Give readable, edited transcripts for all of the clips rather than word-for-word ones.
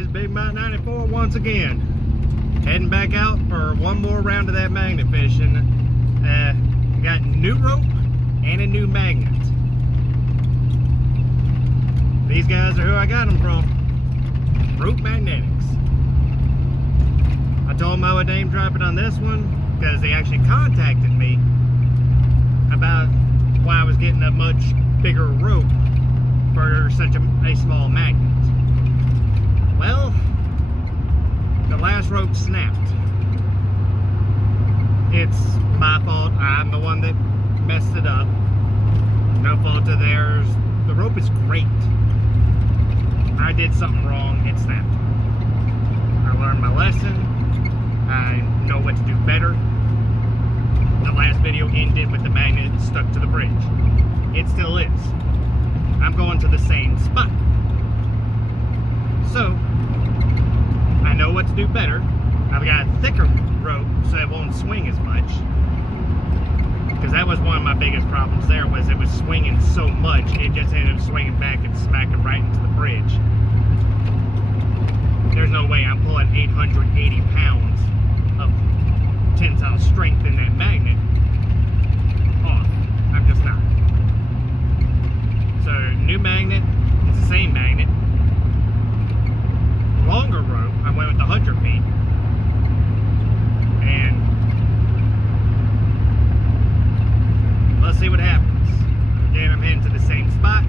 It's Big Mike 94 once again. Heading back out for one more round of that magnet fishing. Got new rope and a new magnet. These guys are who I got them from. Rope Magnetics. I told them I would name drop it on this one because they actually contacted me about why I was getting a much bigger rope for such a small magnet. Well, the last rope snapped. It's my fault. I'm the one that messed it up. No fault of theirs. The rope is great. I did something wrong. It snapped. I learned my lesson. I know what to do better. The last video ended with the magnet stuck to the bridge. It still is. I'm going to the same spot. So, I know what to do better. I've got a thicker rope so it won't swing as much. Because that was one of my biggest problems there, was it was swinging so much, it just ended up swinging back and smacking right into the bridge. There's no way I'm pulling 880 pounds of tensile strength in that magnet off. I'm just not. So, new magnet, it's the same magnet. Longer rope, I went with the 100 feet. And let's see what happens. Again, I'm heading to the same spot.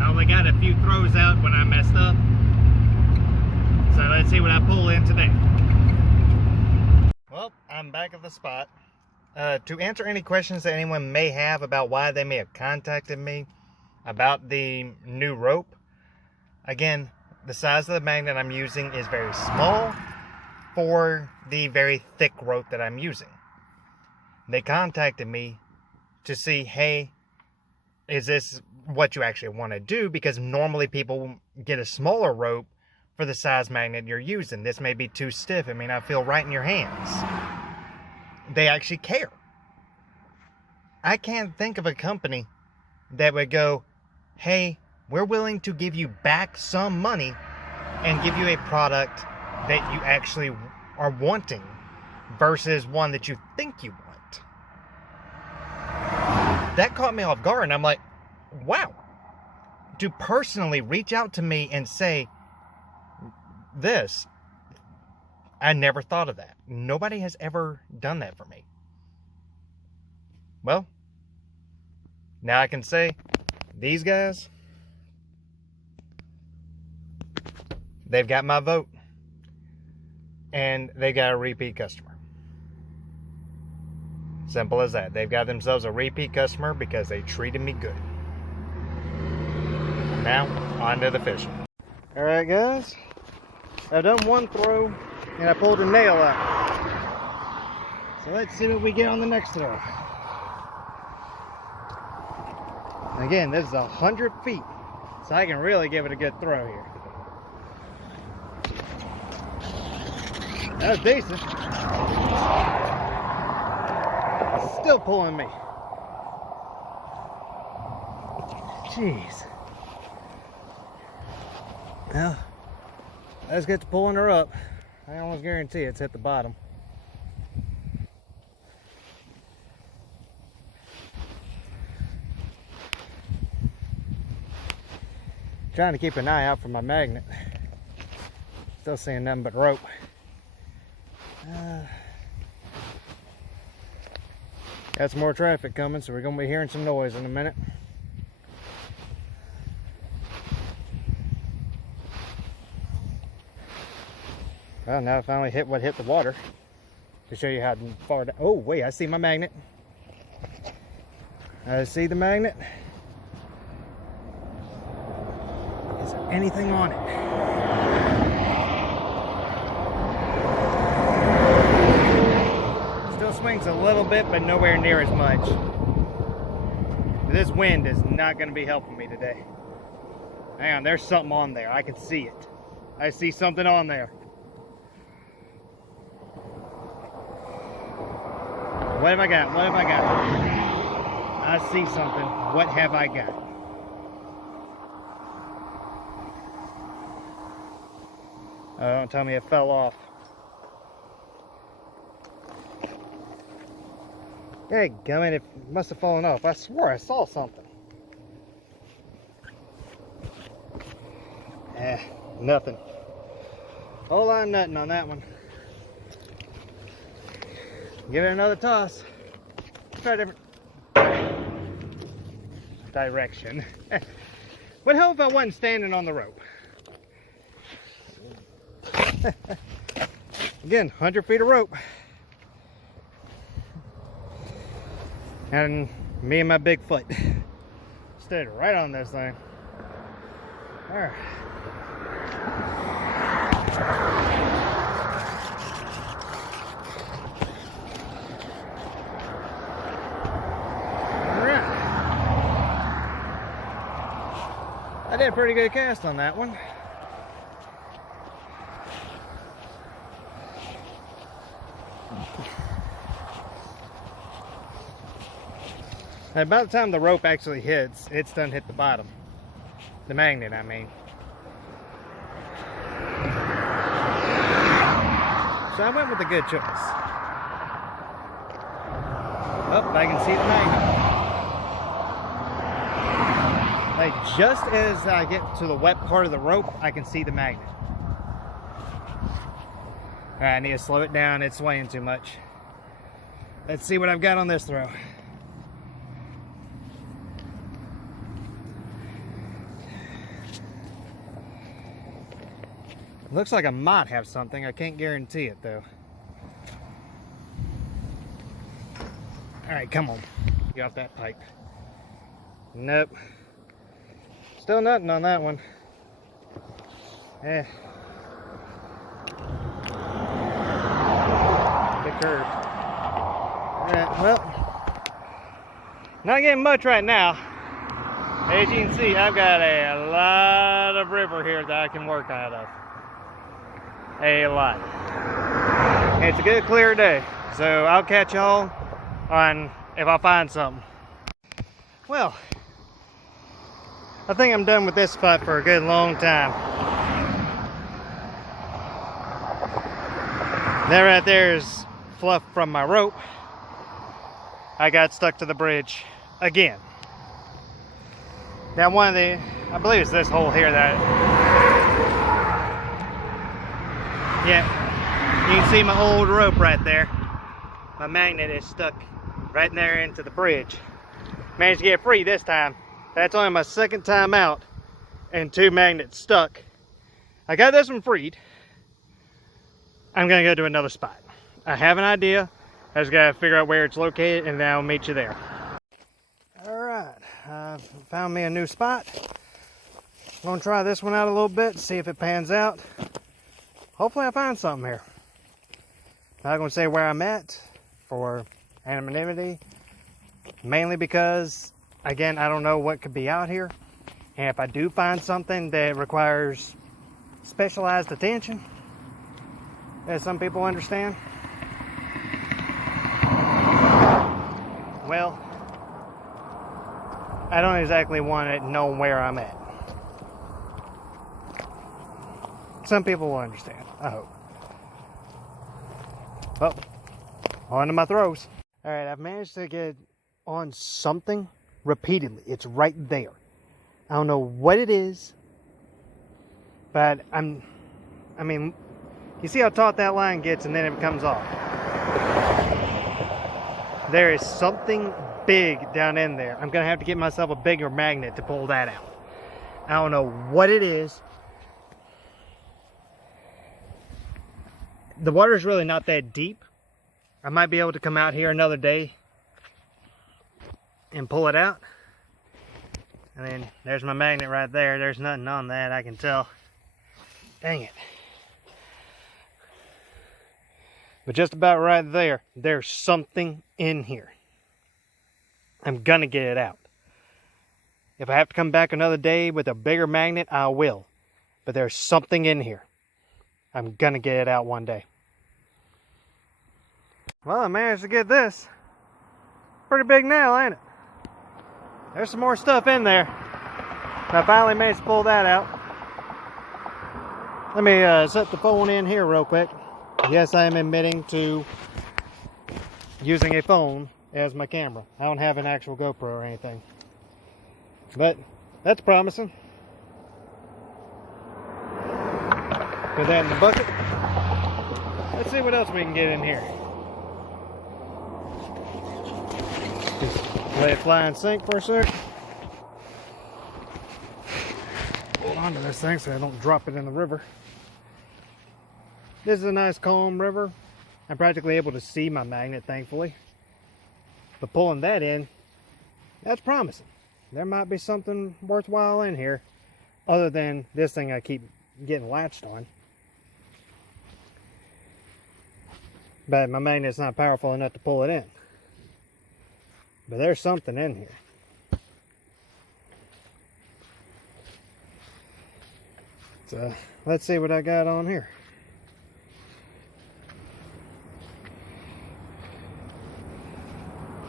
I only got a few throws out when I messed up. So let's see what I pull in today. Well, I'm back at the spot. To answer any questions that anyone may have about why they may have contacted me about the new rope, again, the size of the magnet I'm using is very small for the very thick rope that I'm using. They contacted me to see, hey, is this what you actually want to do? Because normally people get a smaller rope for the size magnet you're using. This may be too stiff. It may not feel right in your hands. They actually care. I can't think of a company that would go, hey, we're willing to give you back some money and give you a product that you actually are wanting versus one that you think you want. That caught me off guard, and I'm like, wow. To personally reach out to me and say this, I never thought of that. Nobody has ever done that for me. Well, now I can say, these guys, they've got my vote, and they got a repeat customer. Simple as that. They've got themselves a repeat customer because they treated me good. Now, on to the fishing. Alright guys, I've done one throw, and I pulled a nail out. So let's see what we get on the next throw. Again, this is 100 feet, so I can really give it a good throw here. That was decent. Still pulling me. Jeez. Well, let's get to pulling her up. I almost guarantee it's at the bottom. Trying to keep an eye out for my magnet. Still seeing nothing but rope. Got some more traffic coming, so we're going to be hearing some noise in a minute. Well, now I finally hit what hit the water to show you how far down. Oh, wait, I see my magnet. I see the magnet. Is there anything on it? Still swings a little bit, but nowhere near as much. This wind is not going to be helping me today. Hang on, there's something on there. I can see it. I see something on there. What have I got? What have I got? I see something. What have I got? Oh, don't tell me it fell off. Dadgummit, it must have fallen off. I swore I saw something. Nothing. Whole lot of nothing on that one. Give it another toss. Try a different direction. Would help if I wasn't standing on the rope. Again, 100 feet of rope. And me and my big foot stood right on this thing. All right. I did a pretty good cast on that one. And by the time the rope actually hits, it's done hit the bottom. The magnet, I mean. So I went with a good choice. Oh, I can see the magnet. Like just as I get to the wet part of the rope, I can see the magnet. Alright, I need to slow it down. It's swaying too much. Let's see what I've got on this throw. Looks like I might have something. I can't guarantee it though. Alright, come on. Get off that pipe. Nope. Still nothing on that one. Big curve. Alright, well, not getting much right now. As you can see, I've got a lot of river here that I can work out of. A lot. It's a good clear day, so I'll catch y'all on if I find something. Well, I think I'm done with this spot for a good long time. That right there is fluff from my rope. I got stuck to the bridge again. Now one of the, I believe it's this hole here that, yeah, you can see my old rope right there. My magnet is stuck right in there into the bridge. Managed to get free this time. That's only my second time out and 2 magnets stuck. I got this one freed. I'm gonna go to another spot. I have an idea. I just gotta figure out where it's located and then I'll meet you there. All right, I've found me a new spot. I'm gonna try this one out a little bit, see if it pans out. Hopefully I find something here. I'm not gonna say where I'm at for anonymity, mainly because, again, I don't know what could be out here. And if I do find something that requires specialized attention, as some people understand, well, I don't exactly want it known where I'm at. Some people will understand, I hope. Well, on to my throws. All right, I've managed to get on something repeatedly. It's right there. I don't know what it is, but I mean, you see how taut that line gets and then it comes off. There is something big down in there. I'm gonna have to get myself a bigger magnet to pull that out. I don't know what it is. The water's really not that deep. I might be able to come out here another day and pull it out. And then there's my magnet right there. There's nothing on that, I can tell. Dang it. But just about right there, there's something in here. I'm gonna get it out. If I have to come back another day with a bigger magnet, I will. But there's something in here. I'm gonna get it out one day. Well, I managed to get this. Pretty big nail, ain't it? There's some more stuff in there. I finally managed to pull that out. Let me set the phone in here real quick. Yes, I am admitting to using a phone as my camera. I don't have an actual GoPro or anything. But that's promising. Put that in the bucket. Let's see what else we can get in here. Just let it fly and sink for a sec. Hold on to this thing so I don't drop it in the river. This is a nice calm river. I'm practically able to see my magnet, thankfully. But pulling that in, that's promising. There might be something worthwhile in here, other than this thing I keep getting latched on. But my magnet's not powerful enough to pull it in. But there's something in here. So let's see what I got on here.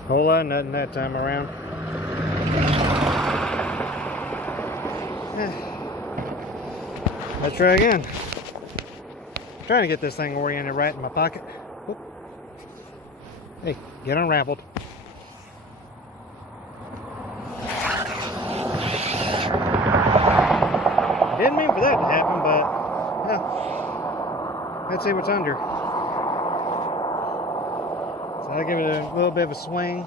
Whole lot of nothing that time around. Let's try again. I'm trying to get this thing oriented right in my pocket. Oop. Hey, get unraveled. Didn't mean for that to happen, but yeah. Let's see what's under. I'll give it a little bit of a swing.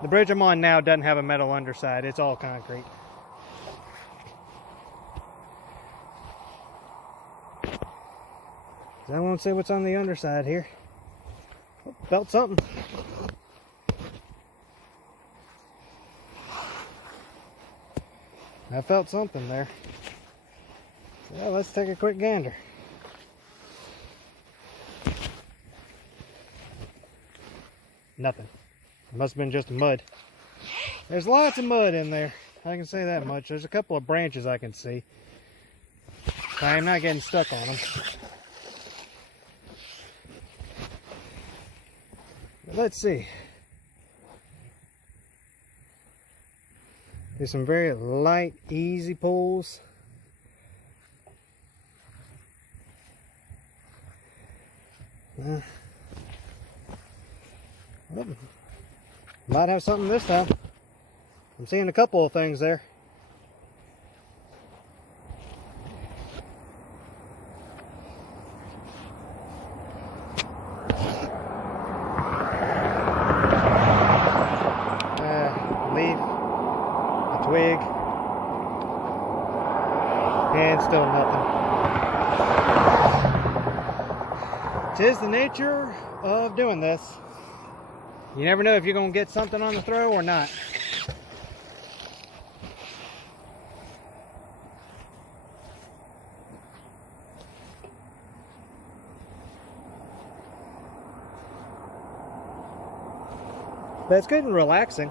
The bridge I'm on now doesn't have a metal underside. It's all concrete. So I won't see what's on the underside here. Oh, felt something. I felt something there. Well, let's take a quick gander. Nothing. It must have been just mud. There's lots of mud in there. I can say that much. There's a couple of branches I can see. I am not getting stuck on them. But let's see. There's some very light, easy pulls. Might have something this time. I'm seeing a couple of things there. Leaf, a twig, and still nothing. 'Tis the nature of doing this. You never know if you're going to get something on the throw or not. But it's good and relaxing.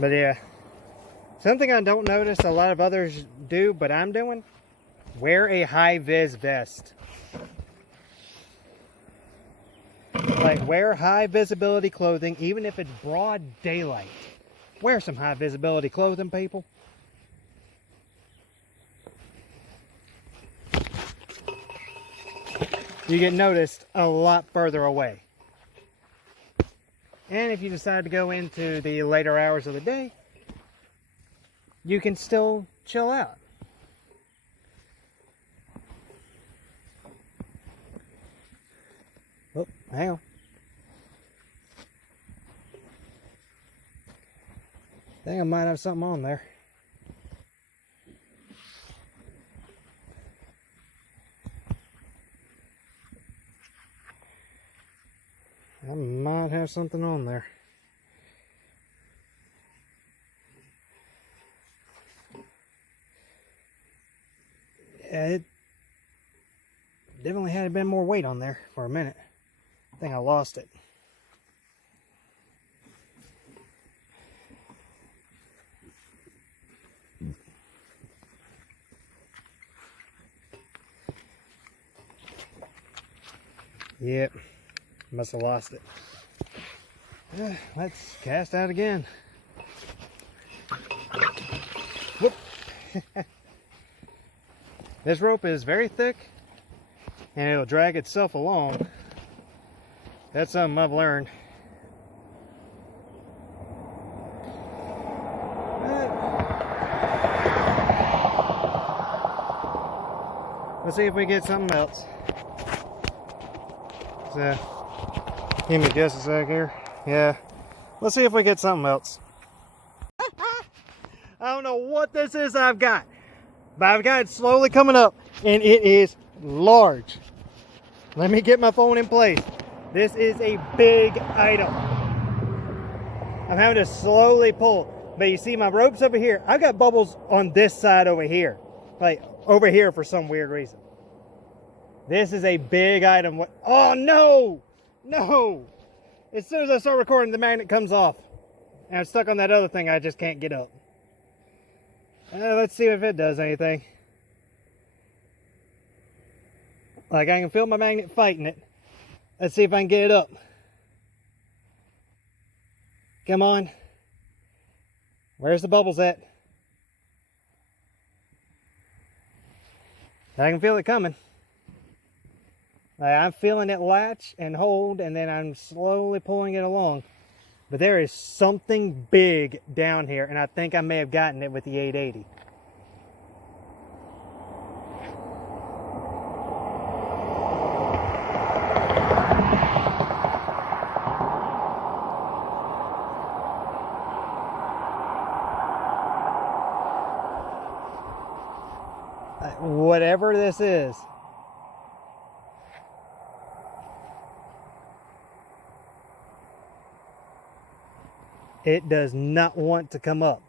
But yeah. Something I don't notice a lot of others do, but I'm doing, wear a high-vis vest. Like, wear high-visibility clothing, even if it's broad daylight. Wear some high-visibility clothing, people. You get noticed a lot further away. And if you decide to go into the later hours of the day, you can still chill out. Oh, hang on. I think I might have something on there. I might have something on there. Yeah, it definitely had a bit more weight on there for a minute. I think I lost it. Yep. Must have lost it. Let's cast out again. Whoop. This rope is very thick and it'll drag itself along. That's something I've learned. Let's see if we get something else. So, give me just a sec here. Yeah. Let's see if we get something else. I don't know what this is I've got, but I've got it slowly coming up, and it is large. Let me get my phone in place. This is a big item. I'm having to slowly pull, but you see my rope's over here. I've got bubbles on this side over here, like over here for some weird reason. This is a big item. What? Oh no! No! As soon as I start recording, the magnet comes off. And I'm stuck on that other thing I just can't get up. Let's see if it does anything. Like, I can feel my magnet fighting it. Let's see if I can get it up. Come on. Where's the bubbles at? I can feel it coming. I'm feeling it latch and hold, and then I'm slowly pulling it along. But there is something big down here, and I think I may have gotten it with the 880. Whatever this is. It does not want to come up.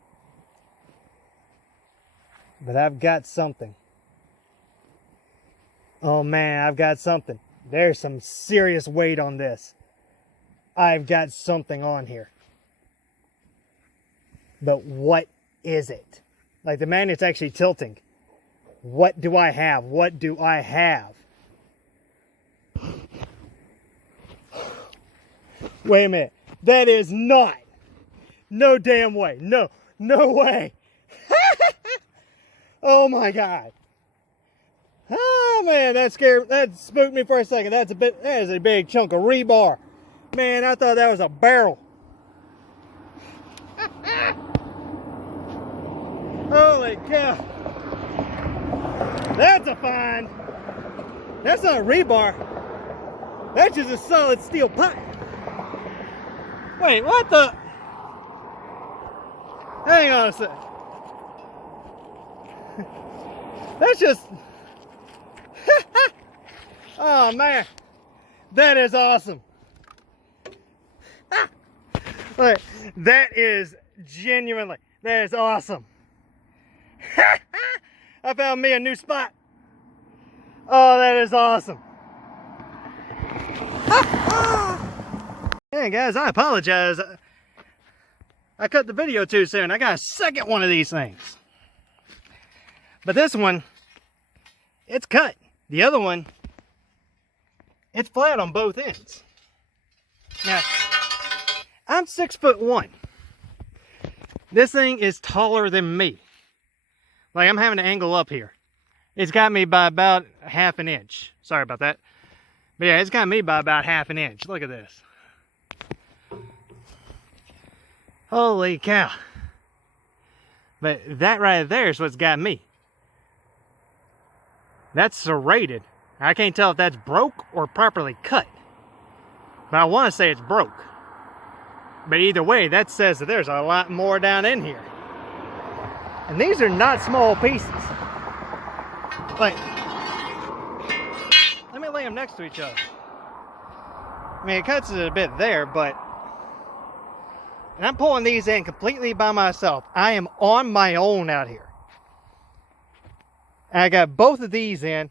But I've got something. Oh man, I've got something. There's some serious weight on this. I've got something on here. But what is it? Like, the magnet's actually tilting. What do I have? What do I have? Wait a minute. That is not. No damn way. No way. Oh my God. Oh man, that spooked me for a second. That is a big chunk of rebar. Man, I thought that was a barrel. Holy cow. That's a find. That's not a rebar. That's just a solid steel pipe. Wait, what the? Hang on a sec. That's just... Oh man, that is awesome. Look, that is genuinely, that is awesome. I found me a new spot. Oh, that is awesome. Hey guys, I apologize. I cut the video too soon. I got a second one of these things. But this one, it's cut. The other one, it's flat on both ends. Now, I'm 6'1". This thing is taller than me. Like, I'm having to angle up here. It's got me by about ½ an inch. Sorry about that. But yeah, it's got me by about ½ an inch. Look at this. Holy cow. But that right there is what's got me. That's serrated. I can't tell if that's broke or properly cut. But I want to say it's broke. But either way, that says that there's a lot more down in here. And these are not small pieces. Like, let me lay them next to each other. I mean, it cuts it a bit there, but... And I'm pulling these in completely by myself. I am on my own out here. And I got both of these in.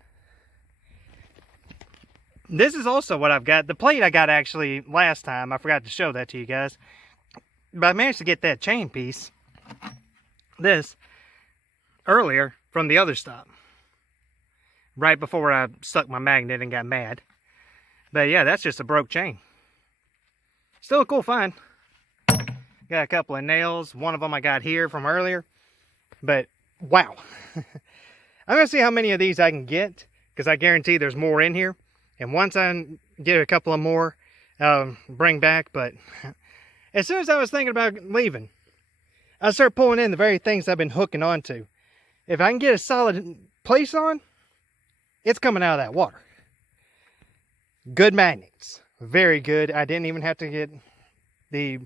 This is also what I've got. The plate I got actually last time. I forgot to show that to you guys. But I managed to get that chain piece, this, earlier from the other stop. Right before I stuck my magnet and got mad. But yeah, that's just a broke chain. Still a cool find. Got a couple of nails. One of them I got here from earlier. But wow. I'm going to see how many of these I can get, because I guarantee there's more in here. And once I get a couple of more, bring back. But as soon as I was thinking about leaving, I started pulling in the very things I've been hooking onto. If I can get a solid place on, it's coming out of that water. Good magnets. Very good. I didn't even have to get the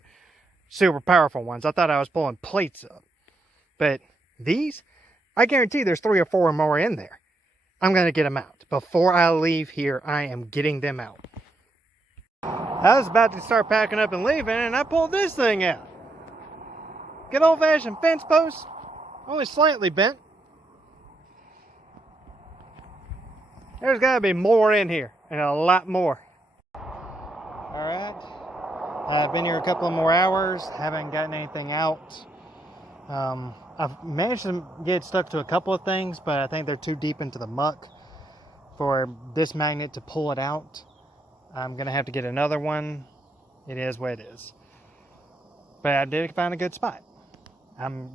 super powerful ones. I thought I was pulling plates up. But these, I guarantee there's 3 or 4 more in there. I'm going to get them out. Before I leave here, I am getting them out. I was about to start packing up and leaving, and I pulled this thing out. Good old-fashioned fence post. Only slightly bent. There's got to be more in here, and a lot more. Alright. I've been here a couple of more hours. Haven't gotten anything out. I've managed to get stuck to a couple of things, but I think they're too deep into the muck for this magnet to pull it out. I'm going to have to get another one. It is what it is. But I did find a good spot. I'm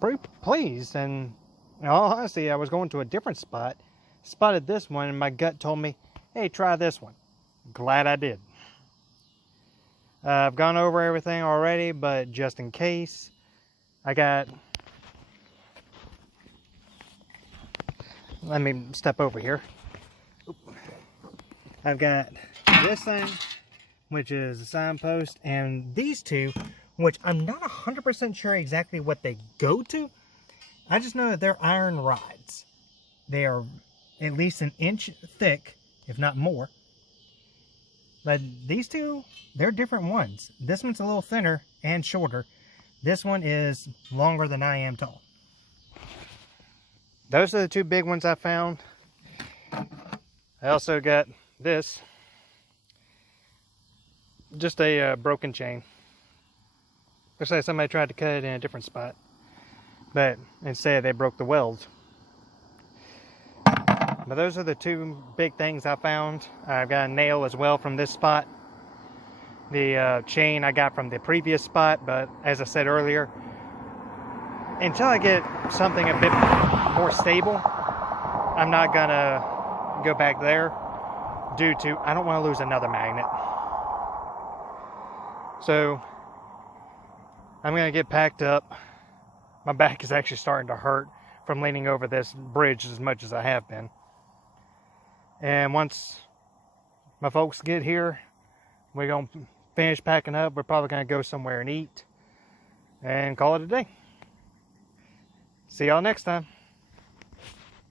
pretty pleased, and in all honesty, I was going to a different spot, spotted this one, and my gut told me, hey, try this one. Glad I did. I've gone over everything already, but just in case, I got, let me step over here. I've got this thing, which is a signpost, and these two, which I'm not 100% sure exactly what they go to. I just know that they're iron rods. They are at least 1 inch thick, if not more. But these two, they're different ones. This one's a little thinner and shorter. This one is longer than I am tall. Those are the 2 big ones I found. I also got this. Just a broken chain. Looks like somebody tried to cut it in a different spot. But instead they broke the weld. But those are the 2 big things I found. I've got a nail as well from this spot. The chain I got from the previous spot, but as I said earlier, until I get something a bit more stable, I'm not gonna go back there due to, I don't want to lose another magnet. So I'm gonna get packed up. My back is actually starting to hurt from leaning over this bridge as much as I have been. And once my folks get here, we're going to finish packing up. We're probably going to go somewhere and eat and call it a day. See y'all next time.